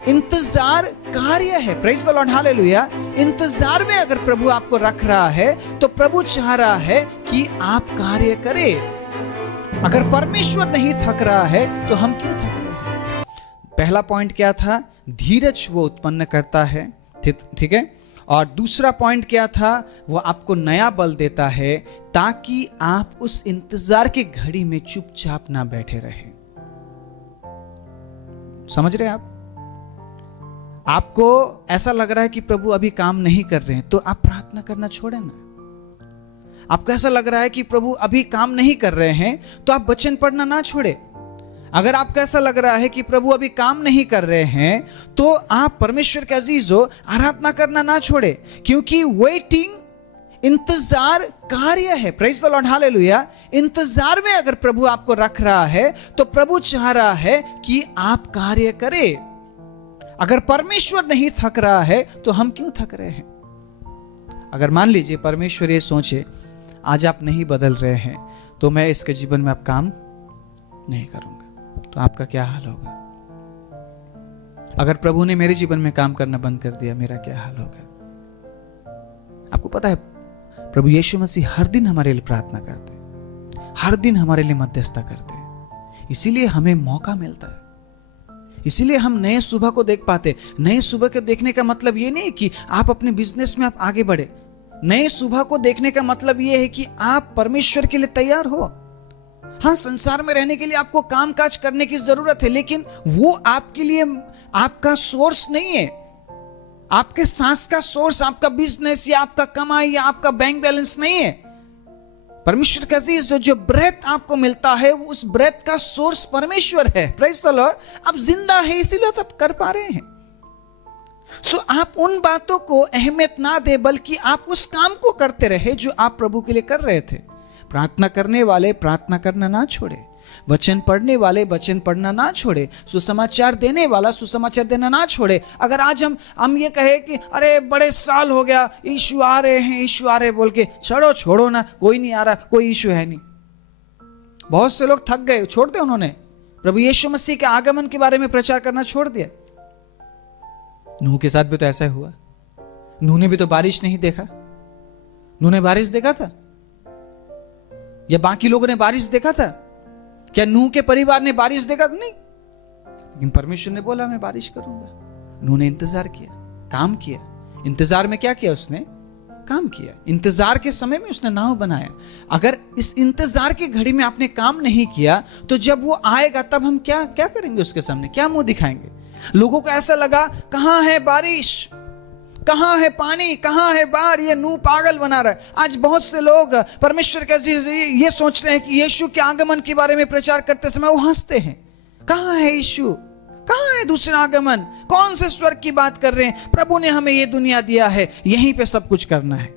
इंतजार कार्य है। Praise the Lord, hallelujah. इंतजार में अगर प्रभु आपको रख रहा है तो प्रभु चाह रहा है कि आप कार्य करें। अगर परमेश्वर नहीं थक रहा है तो हम क्यों थक रहे हैं? पहला पॉइंट क्या था? धीरज वो उत्पन्न करता है, ठीक है। और दूसरा पॉइंट क्या था? वो आपको नया बल देता है ताकि आप उस इंतजार की घड़ी में चुपचाप ना बैठे रहें। समझ रहे हैं आप? आपको ऐसा लग रहा है कि प्रभु अभी काम नहीं कर रहे हैं तो आप प्रार्थना करना छोड़ें ना। आपको ऐसा लग रहा है कि प्रभु अभी काम नहीं कर रहे हैं तो आप वचन पढ़ना ना छोड़े। अगर आपको ऐसा लग रहा है कि प्रभु अभी काम नहीं कर रहे हैं तो आप परमेश्वर के अजीजों आराधना करना ना छोड़े, क्योंकि वेटिंग इंतजार कार्य है। Praise the Lord, hallelujah. इंतजार में अगर प्रभु आपको रख रहा है तो प्रभु चाह रहा है कि आप कार्य करें। अगर परमेश्वर नहीं थक रहा है तो हम क्यों थक रहे हैं? अगर मान लीजिए परमेश्वर ये सोचे आज आप नहीं बदल रहे हैं तो मैं इसके जीवन में अब काम नहीं करूंगा, तो आपका क्या हाल होगा? अगर प्रभु ने मेरे जीवन में काम करना बंद कर दिया, मेरा क्या हाल होगा? आपको पता है प्रभु यीशु मसीह हर दिन हमारे लिए प्रार्थना करते हैं, हर दिन हमारे लिए मध्यस्थता करते हैं। इसीलिए हमें मौका मिलता है, इसीलिए हम नए सुबह को देख पाते। नए सुबह को देखने का मतलब ये नहीं कि आप अपने बिजनेस में आप आगे बढ़े। नए सुबह को देखने का मतलब ये है कि आप परमेश्वर के लिए तैयार हो। हाँ, संसार में रहने के लिए आपको काम काज करने की जरूरत है, लेकिन वो आपके लिए आपका सोर्स नहीं है। आपके सांस का सोर्स आपका बिजनेस या आपका कमाई या आपका बैंक बैलेंस नहीं है। परमेश्वर का अजीज, जो ब्रेथ आपको मिलता है वो उस ब्रेथ का सोर्स परमेश्वर है। Praise the Lord. आप जिंदा है इसीलिए तो आप कर पा रहे हैं। सो आप उन बातों को अहमियत ना दे, बल्कि आप उस काम को करते रहे जो आप प्रभु के लिए कर रहे थे। प्रार्थना करने वाले प्रार्थना करना ना छोड़े, वचन पढ़ने वाले वचन पढ़ना ना छोड़े, सुसमाचार देने वाला सुसमाचार देना ना छोड़े। अगर आज हम ये कहे कि अरे बड़े साल हो गया, यीशु आ रहे हैं, यीशु आ रहे बोल के छोड़ो ना, कोई नहीं आ रहा, कोई यीशु है नहीं। बहुत से लोग थक गए, छोड़ दिया उन्होंने। प्रभु यीशु मसीह के आगमन के बारे में प्रचार करना छोड़ दिया। नूह के साथ भी तो ऐसा हुआ। नूह ने भी तो बारिश नहीं देखा। नूह ने बारिश देखा था या बाकी लोगों ने बारिश देखा था? क्या नूह के परिवार ने बारिश देखा? नहीं, लेकिन परमेश्वर ने बोला मैं बारिश करूंगा। नूह ने इंतजार किया, काम किया। इंतजार में क्या किया उसने? काम किया। इंतजार के समय में उसने नाव बनाया। अगर इस इंतजार की घड़ी में आपने काम नहीं किया तो जब वो आएगा तब हम क्या करेंगे? उसके सामने क्या मुंह दिखाएंगे? लोगों को ऐसा लगा कहां है बारिश, कहां है पानी, कहां है बाढ़? ये नूह पागल बना रहा है। आज बहुत से लोग परमेश्वर के ये सोच रहे हैं कि यीशु के आगमन के बारे में प्रचार करते समय वो हंसते हैं। कहां है यीशु? कहां है दूसरा आगमन? कौन से स्वर्ग की बात कर रहे हैं? प्रभु ने हमें ये दुनिया दिया है, यहीं पे सब कुछ करना है।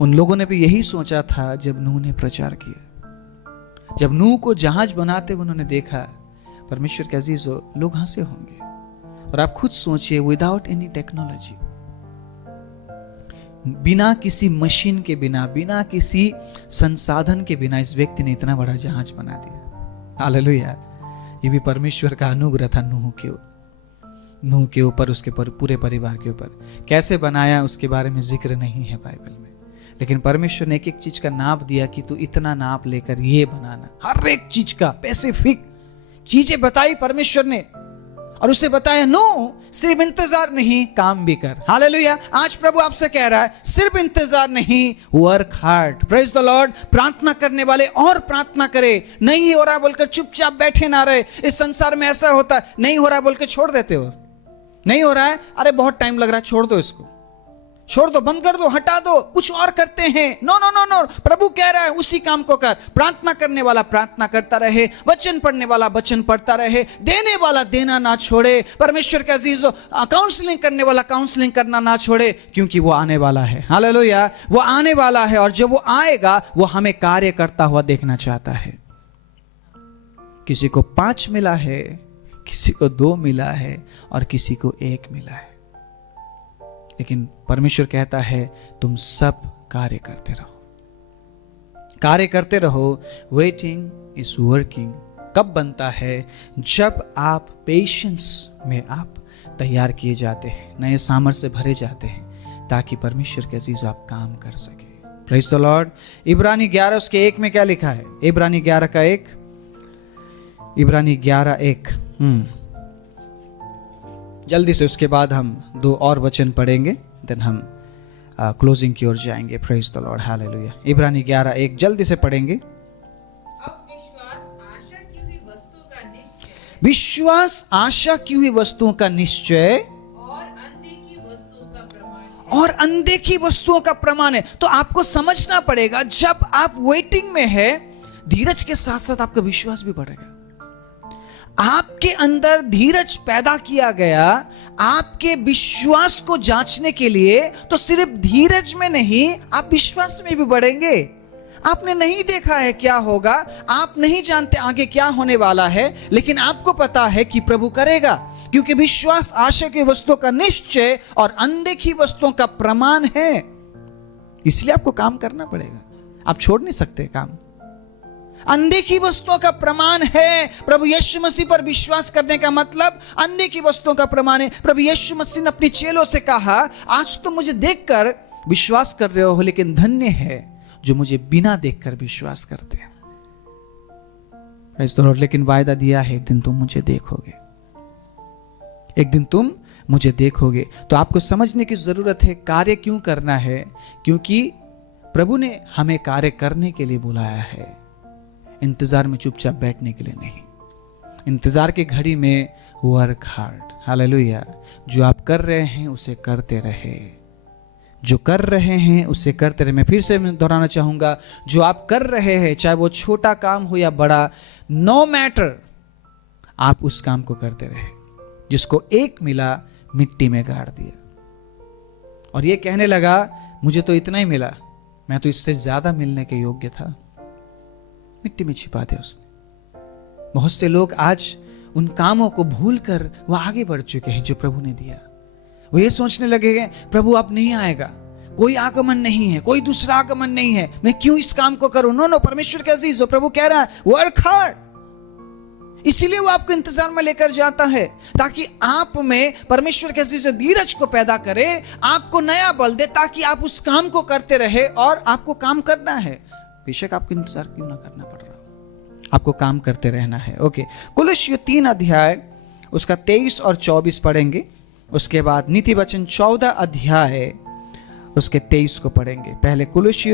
उन लोगों ने भी यही सोचा था जब नूह ने प्रचार किया। जब नूह को जहाज बनाते उन्होंने देखा, परमेश्वर के अजीजों, लोग हंसे होंगे। और आप खुद सोचिए, विदाउट एनी टेक्नोलॉजी, बिना किसी मशीन के बिना किसी संसाधन के बिना इस व्यक्ति ने इतना बड़ा जहाज बना दिया। हालेलुया। ये भी परमेश्वर का अनुग्रह था नूह के ऊपर, उसके पूरे परिवार के ऊपर। कैसे बनाया उसके बारे में जिक्र नहीं है बाइबल में, लेकिन परमेश्वर ने एक एक चीज का नाप दिया कि तू इतना नाप लेकर ये बनाना। हर एक चीज का स्पेसिफिक चीजें बताई परमेश्वर ने, और उसे बताया नो, सिर्फ इंतजार नहीं, काम भी कर। हालेलुया। आज प्रभु आपसे कह रहा है सिर्फ इंतजार नहीं, work hard. Praise the Lord. प्रार्थना करने वाले और प्रार्थना करे। नहीं हो रहा बोलकर चुपचाप बैठे ना रहे। इस संसार में ऐसा होता है, नहीं हो रहा बोल के छोड़ देते हो। नहीं हो रहा है, अरे बहुत टाइम लग रहा है, छोड़ दो इसको, छोड़ दो, बंद कर दो, हटा दो, कुछ और करते हैं। नो नो नो नो, प्रभु कह रहा है उसी काम को कर। प्रार्थना करने वाला प्रार्थना करता रहे, वचन पढ़ने वाला वचन पढ़ता रहे, देने वाला देना ना छोड़े। परमेश्वर के अजीजों, काउंसलिंग करने वाला काउंसलिंग करना ना छोड़े, क्योंकि वो आने वाला है। हालेलुया। वो आने वाला है, और जब वो आएगा वो हमें कार्य करता हुआ देखना चाहता है। किसी को 5 मिला है, किसी को 2 मिला है, और किसी को 1 मिला है, लेकिन परमेश्वर कहता है तुम सब कार्य करते रहो, कार्य करते रहो। वेटिंग इज वर्किंग कब बनता है? जब आप पेशेंस में आप तैयार किए जाते हैं, नए सामर्थ्य से भरे जाते हैं, ताकि परमेश्वर के अजीज आप काम कर सके। Praise the Lord. इब्रानी 11 उसके 1 में क्या लिखा है? इब्रानी 11 का 1, इब्रानी 11:1। जल्दी से, उसके बाद हम 2 और वचन पढ़ेंगे, देन हम क्लोजिंग की ओर जाएंगे। Praise the Lord, hallelujah. इब्रानी 11:1 जल्दी से पढ़ेंगे। विश्वास आशा की हुई वस्तुओं का निश्चय और अनदेखी वस्तुओं का प्रमाण है। तो आपको समझना पड़ेगा, जब आप वेटिंग में है, धीरज के साथ साथ आपका विश्वास भी बढ़ेगा। आपके अंदर धीरज पैदा किया गया आपके विश्वास को जांचने के लिए, तो सिर्फ धीरज में नहीं, आप विश्वास में भी बढ़ेंगे। आपने नहीं देखा है क्या होगा, आप नहीं जानते आगे क्या होने वाला है, लेकिन आपको पता है कि प्रभु करेगा, क्योंकि विश्वास आशा की वस्तुओं का निश्चय और अनदेखी वस्तुओं का प्रमाण है। इसलिए आपको काम करना पड़ेगा, आप छोड़ नहीं सकते काम। अनदेखी वस्तुओं का प्रमाण है। प्रभु यीशु मसीह पर विश्वास करने का मतलब अनदेखी वस्तुओं का प्रमाण है। प्रभु यीशु मसीह ने अपने चेलों से कहा, आज तुम मुझे देखकर विश्वास कर रहे हो, लेकिन धन्य है जो मुझे बिना देखकर विश्वास करते हैं। लेकिन वायदा दिया है, एक दिन तुम मुझे देखोगे, एक दिन तुम मुझे देखोगे। तो आपको समझने की जरूरत है कार्य क्यों करना है, क्योंकि प्रभु ने हमें कार्य करने के लिए बुलाया है, इंतजार में चुपचाप बैठने के लिए नहीं। इंतजार की घड़ी में वर्क हार्ड, हालेलुया। जो आप कर रहे हैं उसे करते रहे, जो कर रहे हैं उसे करते रहे। मैं फिर से दोहराना चाहूंगा, जो आप कर रहे हैं, चाहे वो छोटा काम हो या बड़ा, नो मैटर, आप उस काम को करते रहे। जिसको एक मिला मिट्टी में गाड़ दिया और ये कहने लगा मुझे तो इतना ही मिला, मैं तो इससे ज्यादा मिलने के योग्य था, मिट्टी में छिपा दिया उसने। बहुत से लोग आज उन कामों को भूलकर वो आगे बढ़ चुके हैं जो प्रभु ने दिया। वो ये सोचने लगे प्रभु अब नहीं आएगा, कोई आगमन नहीं है, कोई दूसरा आगमन नहीं है, मैं क्यों इस काम को करूं। नो, परमेश्वर के अजीज, प्रभु कह रहा है वर्क हार्ड। इसीलिए वो आपको इंतजार में लेकर जाता है, ताकि आप में परमेश्वर के अजीज धीरज को पैदा करे, आपको नया बल दे, ताकि आप उस काम को करते रहे। और आपको काम करना है, बेशक आपको इंतजार क्यों ना करना पड़ रहा हो, आपको काम करते रहना है। ओके, कुलुस्सी 3 अध्याय उसका 23 और 24 पढ़ेंगे। उसके बाद नीति वचन 14 अध्याय उसके 23 को पढ़ेंगे। पहले कुलुस्सी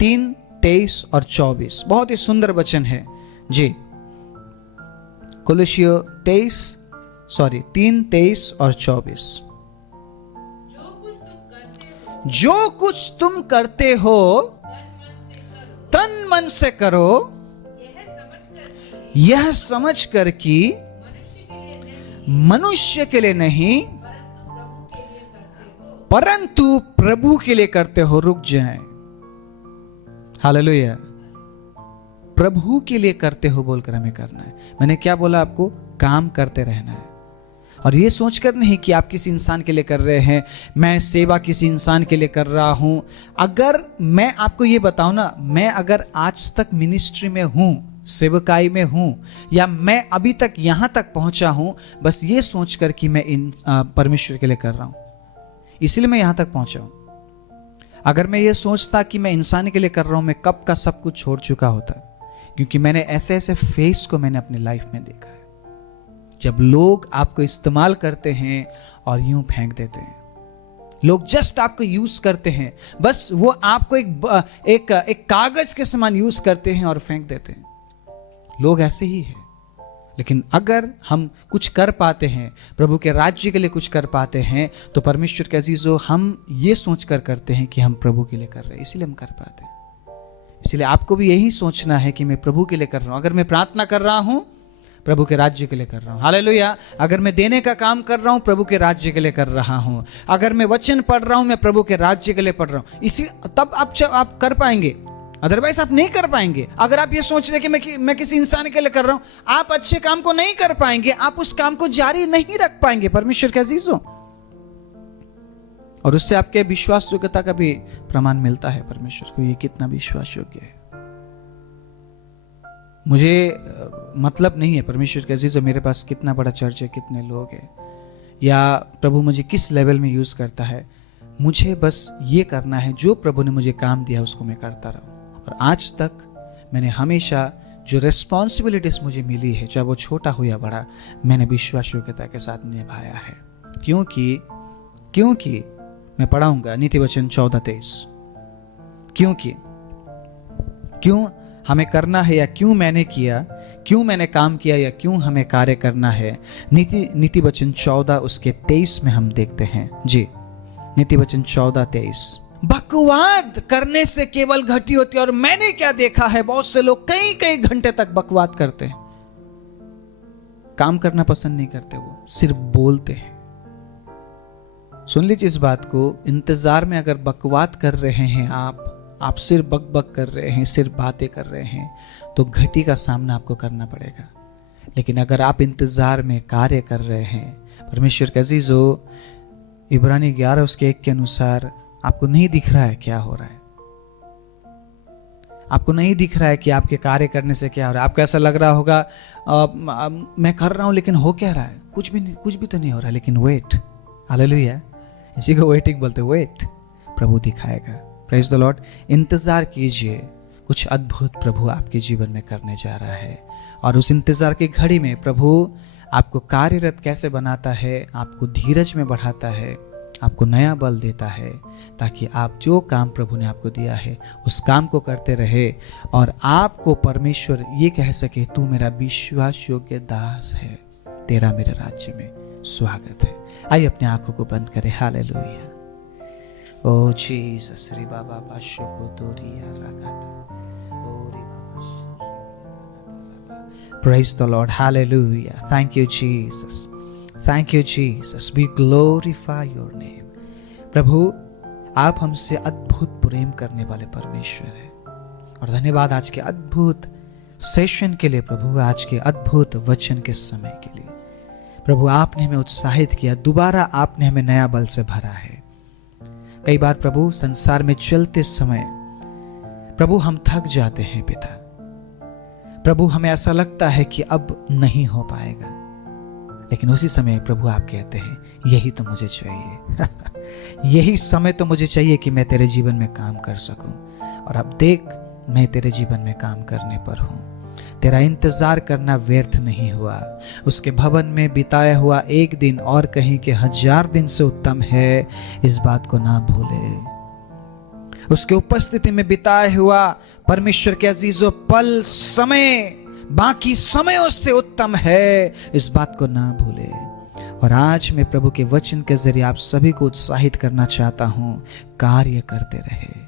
3, 23 और 24, बहुत ही सुंदर वचन है जी। कुलुस्सी 3, 23 और 24। जो कुछ तुम करते हो तन मन से करो, यह समझ कर कि मनुष्य के लिए नहीं परंतु प्रभु के लिए करते हो। रुक जाएं, हालेलुया। प्रभु के लिए करते हो बोलकर हमें करना है। मैंने क्या बोला आपको? काम करते रहना है। और ये सोचकर नहीं कि आप किसी इंसान के लिए कर रहे हैं, मैं सेवा किसी इंसान के लिए कर रहा हूं। अगर मैं आपको ये बताऊं ना, मैं अगर आज तक मिनिस्ट्री में हूं, सेवकाई में हूं, या मैं अभी तक यहां तक पहुंचा हूं, बस ये सोचकर कि मैं परमेश्वर के लिए कर रहा हूं, इसीलिए मैं यहां तक पहुंचा हूं। अगर मैं ये सोचता कि मैं इंसान के लिए कर रहा हूं, मैं कब का सब कुछ छोड़ चुका होता। क्योंकि मैंने ऐसे ऐसे फेस को मैंने अपनी लाइफ में देखा है, जब लोग आपको इस्तेमाल करते हैं और यूं फेंक देते हैं। लोग जस्ट आपको यूज करते हैं, बस वो आपको एक कागज के समान यूज करते हैं और फेंक देते हैं। लोग ऐसे ही हैं। लेकिन अगर हम कुछ कर पाते हैं, प्रभु के राज्य के लिए कुछ कर पाते हैं, तो परमेश्वर के अजीजों, हम ये सोच कर करते हैं कि हम प्रभु के लिए कर रहे हैं, इसीलिए हम कर पाते हैं। इसलिए आपको भी यही सोचना है कि मैं प्रभु के लिए कर रहा हूं। अगर मैं प्रार्थना कर रहा हूं, प्रभु के राज्य के लिए कर रहा हूं, हालेलुया। अगर मैं देने का काम कर रहा हूं, प्रभु के राज्य के लिए कर रहा हूं। अगर मैं वचन पढ़ रहा हूं, मैं प्रभु के राज्य के लिए पढ़ रहा हूं। इसी तब आप कर पाएंगे, अदरवाइज आप नहीं कर पाएंगे। अगर आप ये सोच रहे कि मैं किसी इंसान के लिए कर रहा हूं, आप अच्छे काम को नहीं कर पाएंगे, आप उस काम को जारी नहीं रख पाएंगे, परमेश्वर के अजीजों। और उससे आपके विश्वास योग्यता का भी प्रमाण मिलता है परमेश्वर को, ये कितना विश्वास योग्य है। मुझे मतलब नहीं है परमेश्वर के अजीज़ मेरे पास कितना बड़ा चर्च है, कितने लोग हैं, या प्रभु मुझे किस लेवल में यूज़ करता है। मुझे बस ये करना है, जो प्रभु ने मुझे काम दिया उसको मैं करता रहूं। और आज तक मैंने हमेशा जो रिस्पॉन्सिबिलिटीज मुझे मिली है, चाहे वो छोटा हो या बड़ा, मैंने विश्वास योग्यता के साथ निभाया है। क्योंकि मैं पढ़ाऊंगा नीति वचन 14:23। क्यों हमें करना है, या क्यों मैंने किया, क्यों मैंने काम किया, या क्यों हमें कार्य करना है। नीति वचन 14 उसके 23 में हम देखते हैं। जी, नीति वचन 14:23। बकवाद करने से केवल घटी होती है। और मैंने क्या देखा है, बहुत से लोग कई कई घंटे तक बकवाद करते हैं, काम करना पसंद नहीं करते, वो सिर्फ बोलते हैं। सुन लीजिए इस बात को, इंतजार में अगर बकवाद कर रहे हैं आप सिर्फ बक कर रहे हैं, सिर्फ बातें कर रहे हैं, तो घटी का सामना आपको करना पड़ेगा। लेकिन अगर आप इंतजार में कार्य कर रहे हैं, परमेश्वर के अजीजो, इब्रानी 11 उसके 1 के अनुसार आपको नहीं दिख रहा है क्या हो रहा है, आपको नहीं दिख रहा है कि आपके कार्य करने से क्या हो रहा है। आपको ऐसा लग रहा होगा मैं कर रहा हूं लेकिन हो क्या रहा है, कुछ भी तो नहीं हो रहा। लेकिन वेट, हालेलुया, इसी को वेटिंग बोलते, वेट, प्रभु दिखाएगा। Praise the Lord. इंतजार कीजिए, कुछ अद्भुत प्रभु आपके जीवन में करने जा रहा है। और उस इंतजार की घड़ी में प्रभु आपको कार्यरत कैसे बनाता है, आपको धीरज में बढ़ाता है, आपको नया बल देता है, ताकि आप जो काम प्रभु ने आपको दिया है उस काम को करते रहे और आपको परमेश्वर ये कह सके, तू मेरा विश्वास योग्य दास है, तेरा मेरे राज्य में स्वागत है। आइए अपने आंखों को बंद करें। हालेलुया। ओ जीसस रे बाबा बाशो को तोरिया रगाता। Praise the Lord. Hallelujah. Thank you, Jesus. Thank you, Jesus. We glorify your name. प्रभु, आप हमसे अद्भुत प्रेम करने वाले परमेश्वर हैं। और धन्यवाद आज के अद्भुत सेशन के लिए प्रभु, आज के अद्भुत वचन के समय के लिए। प्रभु, आपने हमें उत्साहित किया, दोबारा आपने हमें नया बल से भरा है। कई बार प्रभु संसार में चलते समय प्रभु हम थक जाते हैं पिता। प्रभु हमें ऐसा लगता है कि अब नहीं हो पाएगा, लेकिन उसी समय प्रभु आप कहते हैं, यही तो मुझे चाहिए यही समय तो मुझे चाहिए कि मैं तेरे जीवन में काम कर सकूं। और अब देख, मैं तेरे जीवन में काम करने पर हूं। तेरा इंतजार करना व्यर्थ नहीं हुआ। उसके भवन में बिताया हुआ एक दिन और कहीं के 1000 दिन से उत्तम है, इस बात को ना भूले। उसके उपस्थिति में बिताया हुआ परमेश्वर के अजीजों पल, समय बाकी समयों से उत्तम है, इस बात को ना भूले। और आज मैं प्रभु के वचन के जरिए आप सभी को उत्साहित करना चाहता हूं, कार्य करते रहे,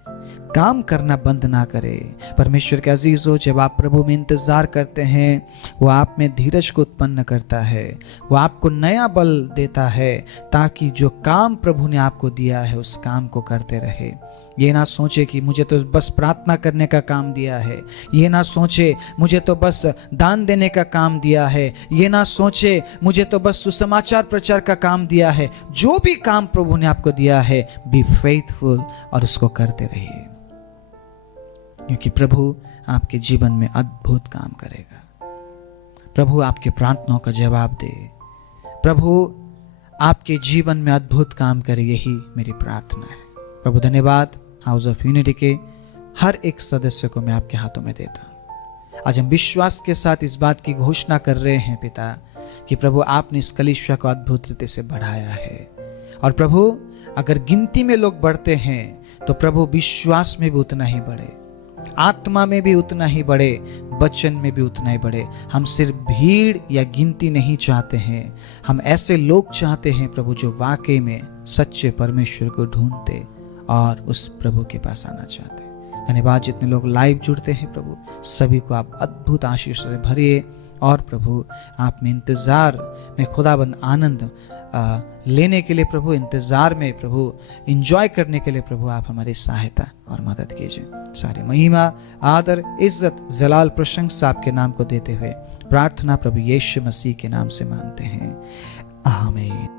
काम करना बंद ना करें। परमेश्वर के अजीजों, जब आप प्रभु में इंतजार करते हैं, वो आप में धीरज को उत्पन्न करता है, वो आपको नया बल देता है, ताकि जो काम प्रभु ने आपको दिया है उस काम को करते रहे। ये ना सोचे कि मुझे तो बस प्रार्थना करने का काम दिया है, ये ना सोचे मुझे तो बस दान देने का काम दिया है, ये ना सोचे मुझे तो बस सुसमाचार प्रचार का काम दिया है। जो भी काम प्रभु ने आपको दिया है, बी फेथफुल और उसको करते रहिए, क्योंकि प्रभु आपके जीवन में अद्भुत काम करेगा। प्रभु आपके प्रार्थनाओं का जवाब दे, प्रभु आपके जीवन में अद्भुत काम करे, यही मेरी प्रार्थना है। प्रभु धन्यवाद, हाउस ऑफ यूनिटी के हर एक सदस्य को मैं आपके हाथों में देता हूं। आज हम विश्वास के साथ इस बात की घोषणा कर रहे हैं पिता, कि प्रभु आपने इस कलीसिया को अद्भुत रीति से बढ़ाया है। और प्रभु, अगर गिनती में लोग बढ़ते हैं तो प्रभु विश्वास में भी उतना ही बढ़े, आत्मा में भी उतना ही बढ़े, वचन में भी उतना ही बढ़े। हम सिर्फ भीड़ या गिनती नहीं चाहते हैं, हम ऐसे लोग चाहते हैं प्रभु जो वाकई में सच्चे परमेश्वर को ढूंढते और उस प्रभु के पास आना चाहते हैं। धन्यवाद, जितने लोग लाइव जुड़ते हैं प्रभु, सभी को आप अद्भुत आशीष से भरिए। और प्रभु आप में इंतज़ार में खुदाबंद आनंद लेने के लिए प्रभु, इंतज़ार में प्रभु इंजॉय करने के लिए प्रभु आप हमारी सहायता और मदद कीजिए। सारी महिमा, आदर, इज्जत, जलाल, प्रशंसा आपके नाम को देते हुए प्रार्थना प्रभु यीशु मसीह के नाम से मांगते हैं, आमीन।